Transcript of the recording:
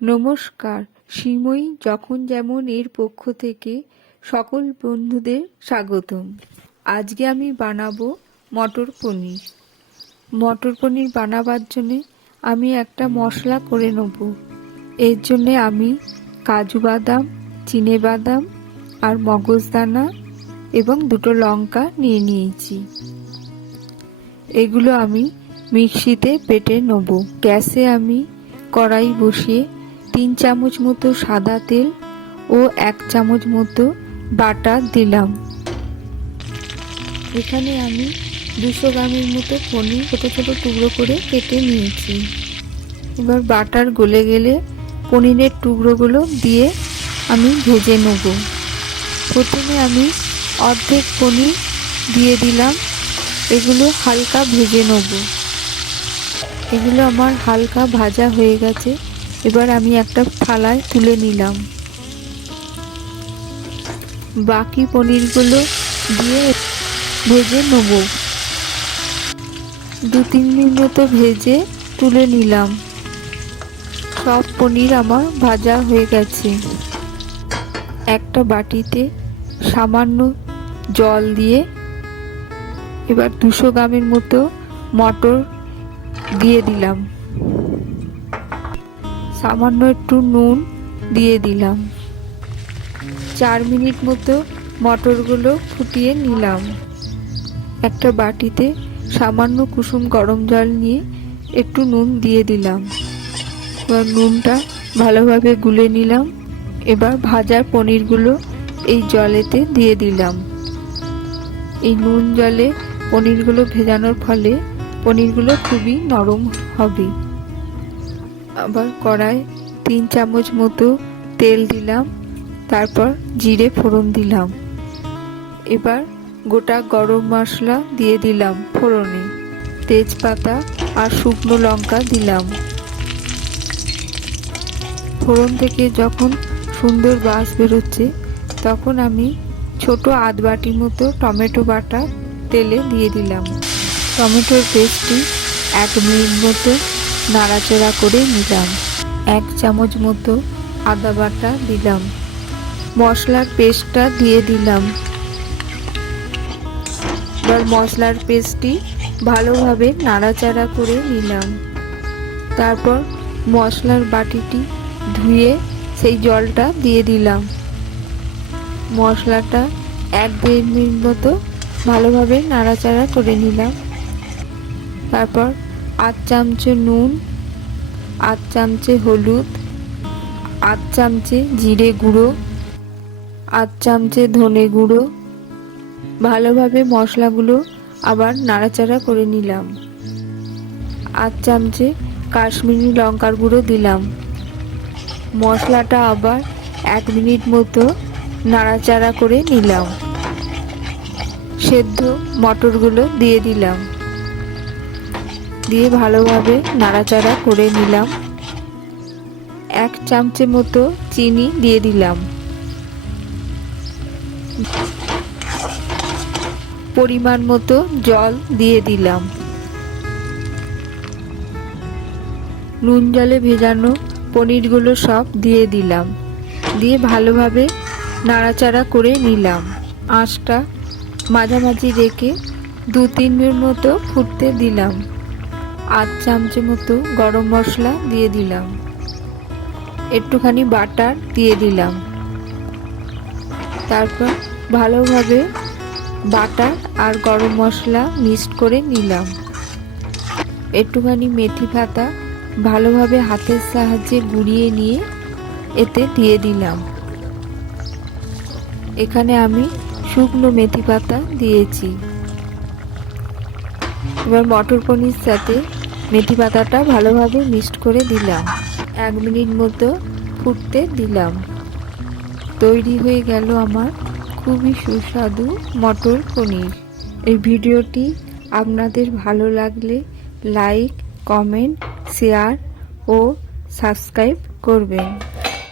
নমস্কার, সিমই যখন যেমন এর পক্ষ থেকে সকল বন্ধুদের স্বাগতম। আজকে আমি বানাবো মটর পনির। মটর পনির বানাবার জন্যে আমি একটা মশলা করে নেব। এর জন্যে আমি কাজু বাদাম, চিনে বাদাম আর মগজদানা এবং 2টো লঙ্কা নিয়ে নিয়েছি। এগুলো আমি মিক্সিতে বেটে নেব। গ্যাসে আমি কড়াই বসিয়ে 3 চামচ মতো সাদা তেল ও 1 চামচ মতো বাটার দিলাম। এখানে আমি 200 গ্রামের মতো পনির ছোট ছোট টুকরো করে কেটে নিয়েছি। এবার বাটার গলে গেলে পনিরের টুকরোগুলো দিয়ে আমি ভেজে নেব। প্রথমে আমি অর্ধেক পনির দিয়ে দিলাম। এগুলো হালকা ভেজে নেব। এগুলো আমার হালকা ভাজা হয়ে গেছে। এবার আমি একটা থালায় তুলে নিলাম। বাকি পনিরগুলো দিয়ে ভেজে নেব। 2-3 মিনিট মতো ভেজে তুলে নিলাম। সব পনির আমার ভাজা হয়ে গেছে। একটা বাটিতে সামান্য জল দিয়ে এবার 200 গ্রামের মতো মটর দিয়ে দিলাম। সামান্য একটু নুন দিয়ে দিলাম। 4 মিনিট মতো মটরগুলো ফুটিয়ে নিলাম। একটা বাটিতে সামান্য কুসুম গরম জল নিয়ে একটু নুন দিয়ে দিলাম। এবার নুনটা ভালোভাবে গুলে নিলাম। এবার ভাজা পনিরগুলো এই জলেতে দিয়ে দিলাম। এই নুন জলে পনিরগুলো ভেজানোর ফলে পনিরগুলো খুবই নরম হবে। আবার কড়ায় 3 চামচ মতো তেল দিলাম। তারপর জিরে ফোড়ন দিলাম। এবার গোটা গরম মশলা দিয়ে দিলাম ফোড়নে। তেজপাতা আর শুকনো লঙ্কা দিলাম। ফোড়ন থেকে যখন সুন্দর বাস বেরোচ্ছে তখন আমি ছোট আধ বাটি মতো টমেটো বাটা তেলে দিয়ে দিলাম। টমেটোর পেস্টটি 1 মিনিট মতো নাড়াচাড়া করে নিলাম। 1 চামচ মতো আদা বাটা দিলাম। মশলার পেস্টটা দিয়ে দিলাম। এবার মশলার পেস্টটি ভালোভাবে নাড়াচাড়া করে নিলাম। তারপর মশলার বাটিটি ধুয়ে সেই জলটা দিয়ে দিলাম। মশলাটা 1-1.5 মিনিট মতো ভালোভাবে নাড়াচাড়া করে নিলাম। তারপর 8 চামচে নুন, 8 চামচে হলুদ, 8 চামচে জিরে গুঁড়ো, 8 চামচে ধনে গুঁড়ো ভালোভাবে মশলাগুলো আবার নাড়াচাড়া করে নিলাম। 8 চামচে কাশ্মীরি লঙ্কার গুঁড়ো দিলাম। মশলাটা আবার 1 মিনিট মতো নাড়াচাড়া করে নিলাম। সেদ্ধ মটরগুলো দিয়ে দিলাম। দিয়ে ভালোভাবে নাড়াচাড়া করে নিলাম। 1 চামচে মতো চিনি দিয়ে দিলাম। পরিমাণ মতো জল দিয়ে দিলাম। নুন জলে ভেজানো পনিরগুলো সব দিয়ে দিলাম। দিয়ে ভালোভাবে নাড়াচাড়া করে নিলাম। আঁচটা মাঝামাঝি রেখে 2-3 মিনিট মতো ফুটতে দিলাম। 8 চামচে মতো গরম মশলা দিয়ে দিলাম। একটুখানি বাটার দিয়ে দিলাম। তারপর ভালোভাবে বাটার আর গরম মশলা মিক্সড করে নিলাম। একটুখানি মেথি পাতা ভালোভাবে হাতের সাহায্যে গুঁড়িয়ে নিয়ে এতে দিয়ে দিলাম। এখানে আমি শুকনো মেথি পাতা দিয়েছি। এবার মটর পনির সাথে মেথি পাতাটা ভালোভাবে মিক্সড করে দিলাম। 1 মিনিট মতো ফুটতে দিলাম। তৈরি হয়ে গেল আমার খুবই সুস্বাদু মটর পনির। এই ভিডিওটি আপনাদের ভালো লাগলে লাইক, কমেন্ট, শেয়ার ও সাবস্ক্রাইব করবেন।